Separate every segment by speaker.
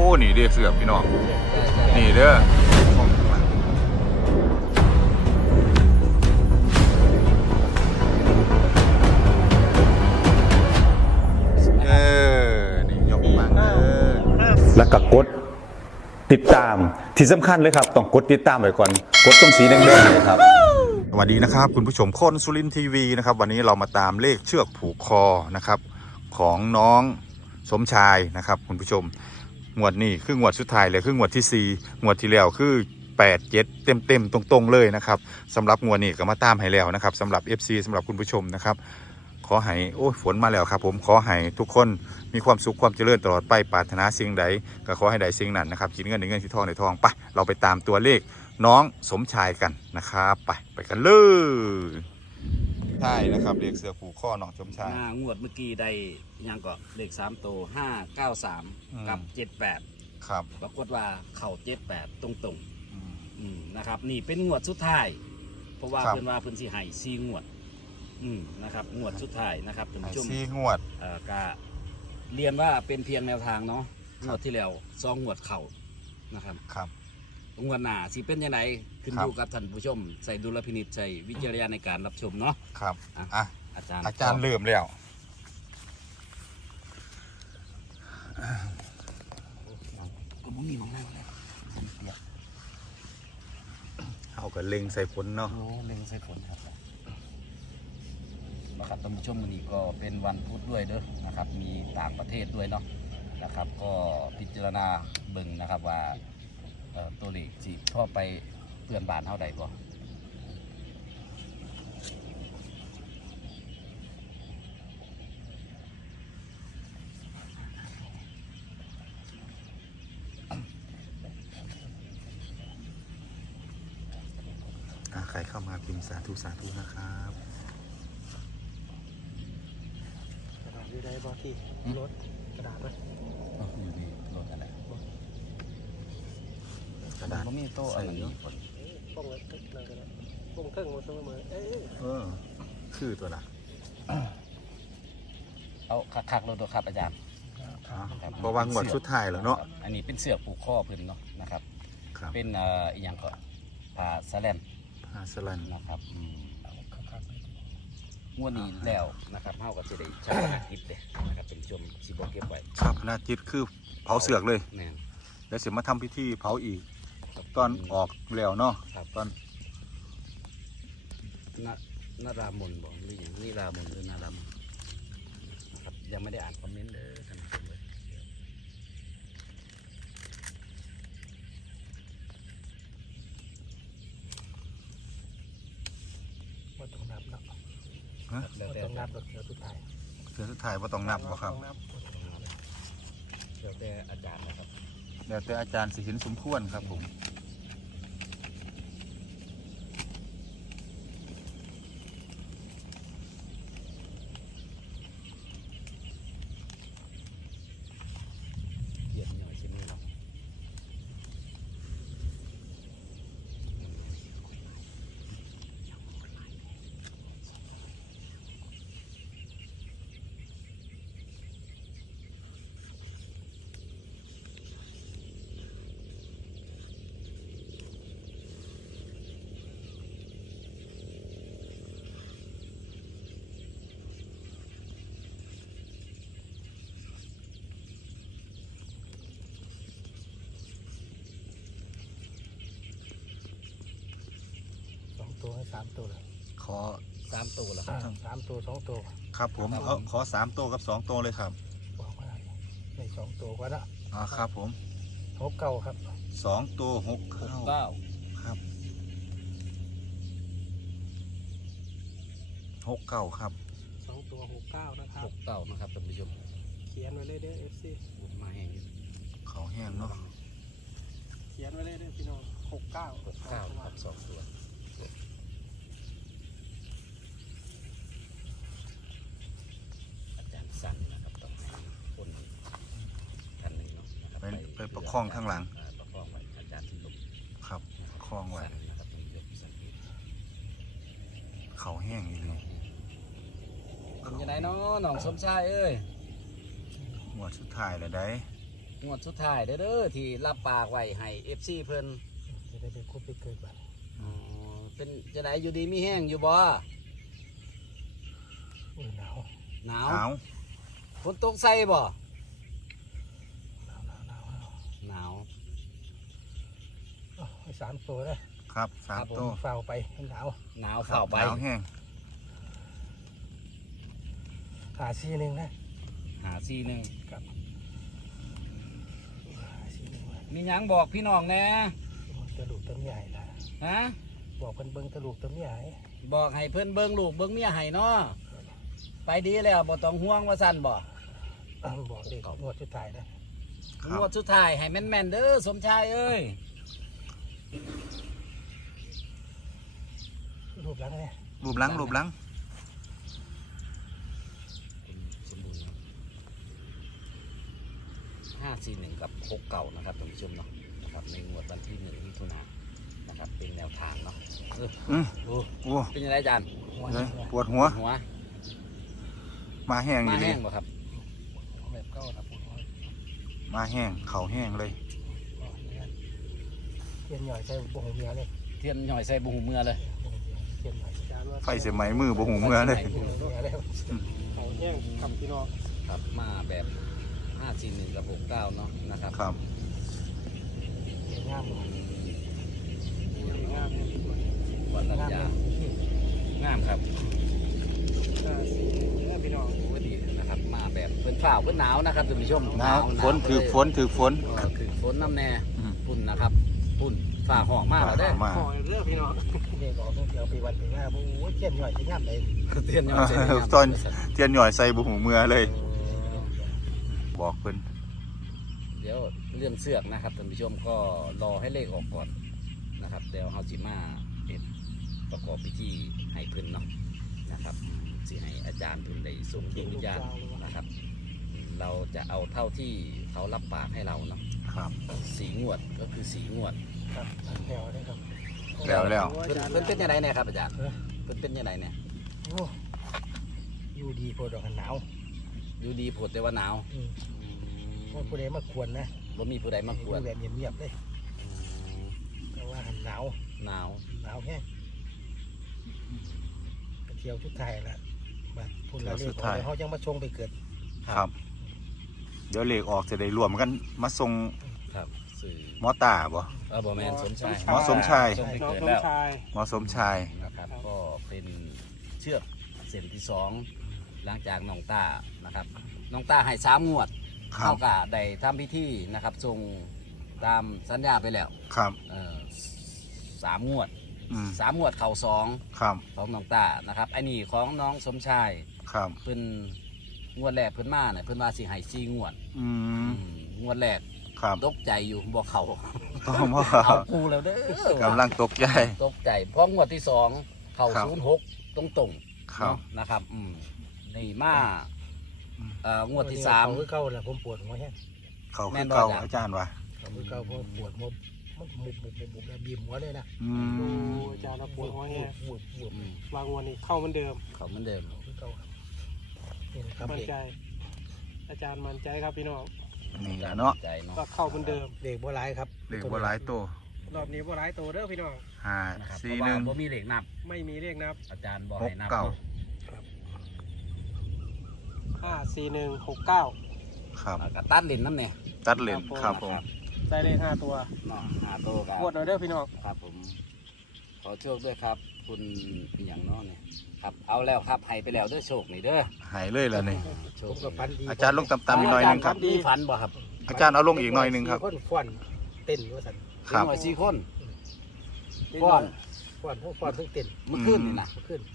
Speaker 1: นี่เด้อเสือพี่น้องนี่เด้อนี่ยกฟังเด้อแล้วก็กดติดตามที่สำคัญเลยครับต้องกดติดตามไว้ก่อนกดตรงสีแดงๆเลยครับสวัสดีนะครับคุณผู้ชมคนสุรินทร์ทีวีนะครับวันนี้เรามาตามเลขเชือกผูกคอนะครับของน้องสมชายนะครับคุณผู้ชมงวดนี้คืองวดสุดท้ายเลยคืองวดที่4งวดที่แล้วคือ8 7เต็มตรงๆเลยนะครับสำหรับงวดนี้ก็มาตามให้แล้วนะครับสำหรับ FC สำหรับคุณผู้ชมนะครับขอให้โอ้ฝนมาแล้วครับผมขอให้ทุกคนมีความสุขความเจริญตลอดไปปรารถนาสิ่งใดก็ขอให้ได้สิ่งนั้นนะครับคิดเงินในเงินคิดทองในทองไปเราไปตามตัวเลขน้องสมชายกันนะครับไปกันเลยใช่นะครับเลขเสือผูกข้อน้องสมชาย
Speaker 2: งวดเมื่อกี้ได้ยังก็เลข3ตัว593กับ78
Speaker 1: ครับ
Speaker 2: ปรากฏว่าเข่า78ตรงๆนะครับนี่เป็นงวดสุดท้ายเพราะว่าเพิ่นว่าเพิ่นสิให้4งวดนะครับงวดสุดท้ายนะครับท่านผู้ชม
Speaker 1: 4งวด
Speaker 2: ก็เรียนว่าเป็นเพียงแนวทางเนาะงวดที่แล้ว2งวดเข่านะครับงวดหน้าสิเป็นยังไงขึ้นอยู่กับท่านผู้ชมใส่ดุลพินิจใส่วิจารณญาณในการรับชมเนาะ
Speaker 1: ครับ
Speaker 2: อาจารย์
Speaker 1: เริ่มแล้ว
Speaker 2: ก็มึงมีมองหน้าแล้ว
Speaker 1: เอากับเล็งใส่ฝนเนาะ
Speaker 2: เล็งใส่ฝนครับนะครับท่านผู้ชมวันนี้ก็เป็นวันพุธด้วยเด้อนะครับมีต่างประเทศด้วยเนาะนะครับก็พิจารณาเบิ่งนะครับว่าตัวเลขสิพ่อไปเพื่อนบ้านเท่าใดบ่
Speaker 1: ใครเข้ามาพิมพ์สาธุนะครับ
Speaker 3: กระดาษอยู่ได้บ่ที่รถกระดาษไหม
Speaker 2: อยู่ดีรถอะไร
Speaker 1: กระดาษ
Speaker 2: มีโต๊ะอะไรอยู่
Speaker 3: ป้องเลยนั่งกันแล้วป้องเครื่องมันเสมอ
Speaker 1: คือตัวน่ะ
Speaker 2: เอาคักๆรถตัวครับอาจารย์
Speaker 1: เพราะว่างวดสุดท้ายแล้วเนาะ
Speaker 2: อันนี้เป็นเสือผูกข้อพื้นเนาะนะครับเป็นอีกอย่างก็ผ้าสแลนนะครับงวดนี้แล้วนะครับเฮาก็จะได้ชาปนกิจเลยนะครับเป็นชมสิบ่เก็บไว้
Speaker 1: ชาปนกิจคือเผาเสือกเลยแล้วเสร็จมาทำพิธีเผาอีกตอนออกแล้วเนาะตอน
Speaker 2: นารามนบอกหรืออย่างนี่รามนหรือนารามนะครับยังไม่ได้อ่านคอมเมนต์เลยท่านผู้ชมเลย
Speaker 3: ว่าต้องนับเนาะต้องนับเสือสุดท้าย
Speaker 1: ว่าต้องนับบ่ครับ
Speaker 2: แล้วแต่อาจารย์นะครับ
Speaker 1: แล้วแต่อาจารย์สิเห็นสมควรครับผม
Speaker 3: ตัวให้3ตัวเลย
Speaker 1: ขอ
Speaker 2: 3ตัวเหรอ
Speaker 3: 3ตัว2ตัว
Speaker 1: ครับผมขอ3ตัวกับ2ตัวเลยครับ
Speaker 3: บอกว่าใน2ตัวก็ได้
Speaker 1: ครับผม
Speaker 3: 69ครับ
Speaker 1: 2ตัว69ครับ69ครับ
Speaker 3: 2ตัว69นะครับ
Speaker 2: 69นะครับท่านผู้ชม
Speaker 3: เขียนไว้เลยเด้อ FC
Speaker 2: มาแห้ง
Speaker 1: เขาแห้งเนาะ
Speaker 3: เขียนไว้เลยเด้อพี่น้อง69
Speaker 2: ครับ2ตัวอาจารย์สั่นนะครับต้องให้คนท่านหนึ่งเนาะ
Speaker 1: ไปประคองข้างหลัง
Speaker 2: ประคองไว้อาจารย์ที่ลุก
Speaker 1: ครับประคองไว้
Speaker 2: นะครับต้องยกสังเกต
Speaker 1: เขาแห้งอยู่เลย
Speaker 2: เป็นยังไงเนาะน้องสมชายเอ้ย
Speaker 1: หมวดสุดท้ายเลยได้
Speaker 2: งวดสุดท้ายเด้อที่รับปากไว้ให้ FC เพิ่น
Speaker 3: จะได้ไปคุบไปเกิดบ้าน
Speaker 2: อ๋อเป็นจะได้อยู่ดีมีแห้งอยู่บ่
Speaker 3: หนาว
Speaker 2: หนาว
Speaker 1: หนาว
Speaker 2: ฝนตกใส่บ่
Speaker 3: หนาวหนาวหนาวหนาว
Speaker 2: หนาว
Speaker 3: เอาสามตัวนะครับ
Speaker 1: สาม
Speaker 2: ครับผม
Speaker 1: ตัว
Speaker 3: เฝ้าไปให้หนาว
Speaker 2: หนาว
Speaker 1: ครับ
Speaker 2: เฝ้าไป
Speaker 1: หนาวแห้ง
Speaker 3: หาซีหนึ่งนะ
Speaker 2: หาซีหนึ่ง
Speaker 3: ครับหาซีหนึ่งว่า
Speaker 2: มีหยังบอกพี่น้องแน่
Speaker 3: ตะลุกตะใหญ่ละ
Speaker 2: ฮะ
Speaker 3: บอกเพิ่นเบิ่งตะลุกตะใหญ่
Speaker 2: บอกให้เพิ่นเบิ่งลูกเบิ่งเมียให้เนาะไปดีแล้วบ่ต้องห่วงว่าซั่นบ่
Speaker 3: บอกเด็กงวดสุดท้ายนะ
Speaker 2: งวดสุดท้ายให้แม่นๆเด้อสมชายเอ้ย
Speaker 3: รูปหลังเนี่ย
Speaker 1: รูปหลังรูปหลัง
Speaker 2: สมบูรณ์541กับ6เก่านะครับท่านผู้ชมเนาะนะครับในงวดวันที่1มิถุนายนนะครับเป็นแนวทางเนาะ
Speaker 1: อืม
Speaker 2: โอ้
Speaker 1: โอ้
Speaker 2: เป็นยังไงอาจารย์
Speaker 3: หัว
Speaker 1: เลย
Speaker 3: เนี่ย
Speaker 1: ปวดหัว
Speaker 2: หัว
Speaker 1: มาแห้งอ
Speaker 2: มา
Speaker 1: ยู่ดิ
Speaker 2: แห้งบ่ครับ
Speaker 3: แบบเก้านะปวดหัว
Speaker 1: มาแห้งเข่าแห้งเลย
Speaker 3: เทียนหน่อยใส่บ่หูเมียเลย
Speaker 2: เทียนหน่อยใส่บุหูเมือเลย
Speaker 3: บ่หูเมียเทียนหน่อยจานว่า
Speaker 1: ไฟเสียไหมมือบ่หูเมื่อเลย
Speaker 3: บ่หูเมียเลยเขาแห้งคำพี่น้อง
Speaker 2: ครับมาแบบ541กับ69เนาะนะครับ
Speaker 1: ครับ
Speaker 3: งามเลย
Speaker 2: งามวันรับยางามครับ
Speaker 3: พี่น้อง
Speaker 2: โอ้ดีนะครับมาแบบเพิ่นฝ่าวเพิ่นหนาวนะครับท่านผู้ชม
Speaker 1: หนาวฝนถือฝนถือฝน
Speaker 2: ถือฝนน้ำแน่
Speaker 1: อืม
Speaker 2: ปุ่นนะครับปุ่นฝ่าห้องมากแล้วเด้
Speaker 1: มา
Speaker 3: ขอเรื่องพี่น้องเด็กออกเดี๋ยวไปวันไปหน้าโอ้ยเทียนหน่อยจะงามเลย
Speaker 2: เตียนยังเสร็จยัง
Speaker 1: ตอนเทียนหน่อยใส่บ่หูเมื่อเลย บอกเพิ่น
Speaker 2: เดี๋ยวเรื่องเสือกนะครับท่านผู้ชมก็รอให้เลขออกก่อนนะครับเดี๋ยวเฮาสิมาเป็นประกอบพิธีให้เพิ่นเนาะนะครับสิให้อาจารย์เพิ่นได้ส่งดวงวิญญาณนะครับ เราจะเอาเท่าที่เขารับปากให้เราเนาะ
Speaker 1: ครับ
Speaker 2: สีงวดก็คือสีงวด
Speaker 3: ครับแถวได้ครับ
Speaker 1: แล้ว
Speaker 2: เพิ่นเป็นยังไงเนี่ยครับอาจารย์เพิ่นเป็นยังไงเนี่ย
Speaker 3: โอ้อยู่ดีโพดอกหนาว
Speaker 2: อยู่ดีผดแต่ว่าหนาว
Speaker 3: ว่าผู้ใดมาควรนะ
Speaker 2: บ่มีผู้ใดมากวน
Speaker 3: แบบเงียบๆเลยแต่ว่าหนาว
Speaker 2: หนาว
Speaker 3: หนาวแห้งไปเที่ยวชุดไทยละบัดพูดเราเรียกเขายังมาชงไปเกิด
Speaker 1: ครับ เดี๋ยวเลขออกจะได้รวมกันมาส่ง
Speaker 2: ครับสื่อ
Speaker 1: หมอตาบ่
Speaker 2: บ่แมนสมชาย
Speaker 1: หมอสมชาย
Speaker 2: สมไปเกิดแล้ว
Speaker 1: หมอสมชาย
Speaker 2: นะครับก็เป็นเชือกเส้นที่สองหลังจากน้องตานะครับน้องตาให้3งวด
Speaker 1: ครับ
Speaker 2: เท่ากับได้ทำพิธีนะครับส่งตามสัญญาไปแล้ว
Speaker 1: ครับ
Speaker 2: 3งวด
Speaker 1: อืม
Speaker 2: 3งวดเข่า
Speaker 1: ครับ
Speaker 2: 2ของน้องตานะครับไอ้นี่ของน้องสมชาย
Speaker 1: ครับ
Speaker 2: เพิ่นงวดแรกเพิ่นมาเนี่ยเพิ่นว่าสิให้4งวด
Speaker 1: อืม
Speaker 2: งวดแรก
Speaker 1: ครับ
Speaker 2: ตกใจอยู่บอกเขา
Speaker 1: ต้องบ่
Speaker 2: เอากูแล้วเด้อก
Speaker 1: ำลังตกใจ
Speaker 2: ตกใจเพราะงวดที่สองเขา
Speaker 1: ครับ
Speaker 2: 06ตรงๆ
Speaker 1: ครับ
Speaker 2: เนาะนะครับนี่มา
Speaker 1: อืม
Speaker 2: งวดที่สาม
Speaker 3: คือเก่าแหละผมปวดหัวแห้ง
Speaker 1: เขาคือเก่าอาจารย์วะ
Speaker 3: คือเก่าเพราะปวดมันมุบแล้วบีบหัวเลยนะ
Speaker 1: อืม
Speaker 4: โอ้อาจารย์เราปวดหัวแฮะ
Speaker 3: ปวด
Speaker 2: อืม
Speaker 4: วางวันนี้เข้าเหมือนเดิม
Speaker 2: เขาเหมือนเดิม
Speaker 3: คือเก่านี่นะครับ
Speaker 4: มั่นใจ อาจารย์มั่นใจครับพี่น้อง
Speaker 1: นี่แหละเนาะ
Speaker 2: ใจเนาะ
Speaker 4: ก็เข้าเหมือนเดิม
Speaker 3: เด็กบัวลายครับ
Speaker 1: เลขบ่หลายตัว
Speaker 4: รอบนี้บ่ร้ายตัวเด้อพี่น้อง
Speaker 2: นะครับเพ
Speaker 1: 5
Speaker 2: ราะว่า
Speaker 1: 4
Speaker 2: บ่มีเลขนับ
Speaker 4: ไม่มีเลขนับ
Speaker 2: อาจารย์บอกให้นับ
Speaker 1: 6 9
Speaker 2: เนาะ
Speaker 4: 54169
Speaker 1: ครับ
Speaker 2: ก็ตัดเลนน้ำเนี่ย
Speaker 1: ตัดเลนครับผม
Speaker 4: ได้เลข5ตัว
Speaker 2: เนาะหาโตกัน
Speaker 4: งวดหน่อยเด้อพี่น้อง
Speaker 2: ครับผมขอโชคด้วยครับ คุณอหย่างเน้อเนี่ยครับเอาแล้วครับให้ไปแล้วเด้อโชคนี่เด้อ
Speaker 1: หายเลยแล้วนี่
Speaker 2: โช
Speaker 3: ผ
Speaker 2: ค
Speaker 3: มกับฟันดี
Speaker 1: อาจารย์ลงต่ำๆอีกหน่อยหนึงครับ
Speaker 2: มีฝันบ่ครับ
Speaker 1: อาจารย์เอาลงอีกหน่อยหนึงครับ
Speaker 3: คนฟ้อนเต้นว่าสัน
Speaker 1: ครับ
Speaker 2: หน่อย4คน
Speaker 4: นิดห
Speaker 2: ก้
Speaker 4: น่
Speaker 2: อ
Speaker 4: อน ย
Speaker 3: ฟ้อนทั้งฟ้อนทั้งเต้น
Speaker 2: เมื่อคืนนี่นะ
Speaker 3: ขึ้น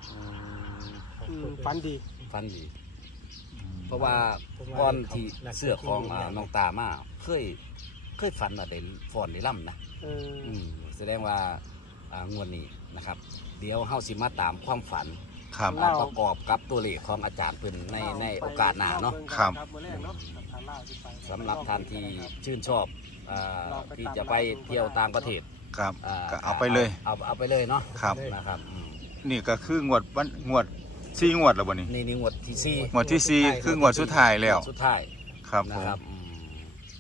Speaker 4: ฝันดี
Speaker 2: ฝันดี เพราะว่าก่อนที่เสื้อของน้องตามาเคยฝันว่าได้ฟ้อนได้ล่ำนะ
Speaker 4: เออ
Speaker 2: แสดงว่างวดนี้นะครับ เดี๋ยวเฮาสิมาตามความฝัน
Speaker 1: ครับ
Speaker 2: ประกอบกับตัวเลขของอาจารย์เพิ่นในโอกาสหน้าเนาะ
Speaker 1: ครับ
Speaker 4: มื้อแรกเนาะกับทานลาวที่ไป
Speaker 2: สำหรับท่านที่ชื่นชอบที่จะไปเที่ยวต่างประเทศ
Speaker 1: ครับก็เอาไปเลย
Speaker 2: เอาไปเลยเนาะ
Speaker 1: ครับ
Speaker 2: นะครับ
Speaker 1: นี่ก็คืองวดวันงวด4งวดแล้วบ่นี่
Speaker 2: นี่งวดที่4
Speaker 1: งวดที่4คืองวดสุดท้ายแล้ว
Speaker 2: สุดท้าย
Speaker 1: ครับผ
Speaker 2: นะ
Speaker 1: ม
Speaker 2: ครับ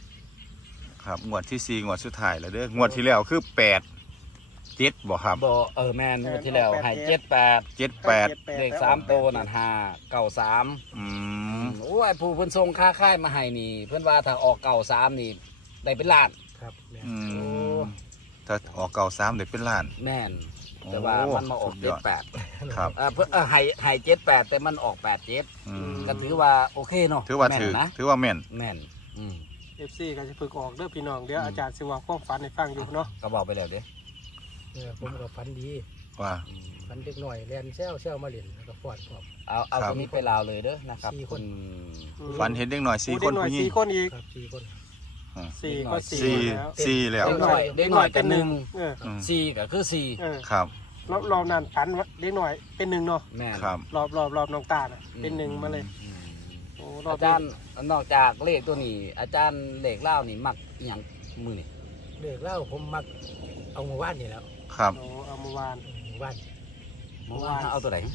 Speaker 1: ครับงวดที่4งวดสุดท้ายแล้วเด้องวดที่แล้วคือ8 7บ่ครับ
Speaker 2: บ่แม่นงวดที่แล้วให้78
Speaker 1: 78
Speaker 2: เลข3โตวนั่น593
Speaker 1: อืม
Speaker 2: โอ้ยผู้เพิ่นส่งค่าค่ายมาให้นี่ เพิ่นว่าถ้าออก93นี่ได้เป็นล้าน
Speaker 3: ครับแม่น
Speaker 1: อืมถ้าออก93ได้เป็นล้าน
Speaker 2: แม่นแต่ว่ามันมาออก
Speaker 1: สุดยอด
Speaker 2: 78
Speaker 1: ครับ
Speaker 2: เพิ่นให้78แต่มันออก87
Speaker 1: อืม
Speaker 2: ก็ถือว่าโอเคเนาะ
Speaker 1: ถือว่า
Speaker 2: แม่น
Speaker 1: ถือ
Speaker 2: นะ
Speaker 1: ถือว่าแม่น
Speaker 2: แม่นอืม
Speaker 4: FC ก็จะฝึกออกเด้อพี่น้องเดี๋ยวอาจารย์สิว่าความฝันให้ฟังอยู่เนาะ
Speaker 2: ก็บอกไปแล้วเด้
Speaker 3: ผมก็ฝันดี
Speaker 1: ว่า
Speaker 3: ฝันเด็กหน่อยเรียนแซวมาเล่นแล้วก็ฟอดพร้อม
Speaker 2: เอา
Speaker 1: ครับ
Speaker 2: ตรงนี้ไปลาวเลยเด้อนะครับ
Speaker 3: 4 คน
Speaker 1: ฝันเห็นเด็กหน่อย4คน
Speaker 4: หน่อย
Speaker 1: ผู้หญิง
Speaker 4: 4คนอีก
Speaker 3: ครับ4 คน
Speaker 4: 4ก็4
Speaker 1: สี่
Speaker 4: แล้ว
Speaker 1: สี่แล้ว
Speaker 2: เด็กน้อยเด็กน้อยเป็นหนึ่ง
Speaker 4: เออ
Speaker 1: อืม
Speaker 2: สี่ก็คือสี่
Speaker 4: เออ
Speaker 1: ครับ
Speaker 4: รอบนั้นฝันว่าเด็กหน่อยเป็น1เนาะ
Speaker 2: แม่น
Speaker 1: ครับ
Speaker 4: รอบน้องตาน่ะเป็น1มาเลย
Speaker 2: อืม
Speaker 4: โอ้รอบ
Speaker 2: อาจารย์นอกจากเลขตัวนี้ อาจารย์เลขเล่านี่มักอหย่างมือนี่
Speaker 3: เลิกเล่าผมมักเอามาว่านนี่แล้ว
Speaker 1: ครับ
Speaker 4: โอ้เอาเมื่อวาน
Speaker 3: ว่าน
Speaker 2: เมื่อวานเอาตัวไหน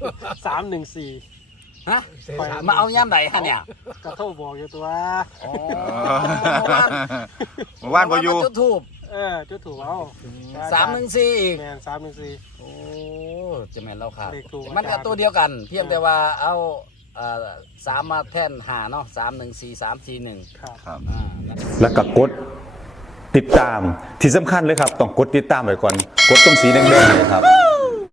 Speaker 4: 314
Speaker 2: ฮะ
Speaker 3: ใส่
Speaker 4: ไป
Speaker 3: สาม
Speaker 2: มาเอาย่ำไหนฮะเนี่ย
Speaker 4: ก็โทรบอกอยู่ตัว
Speaker 2: อ๋อ
Speaker 1: เมื่อวานบ่อยู่
Speaker 2: จุดทูบ
Speaker 4: จุดถูกเอา
Speaker 2: 314อีก
Speaker 4: แมน314
Speaker 2: โอ้จะแม่นเราขาด
Speaker 4: เลขถูก
Speaker 2: มันก็ตัวเดียวกัน เพียงแต่ว่าเอาสามมาแท่นหาเนาะ314 341
Speaker 4: ครับ
Speaker 1: ครับแล้วก็กดติดตามที่สำคัญเลยครับ ต้องกดติดตามไว้ก่อน กดตรงสีแดงๆเลยครับ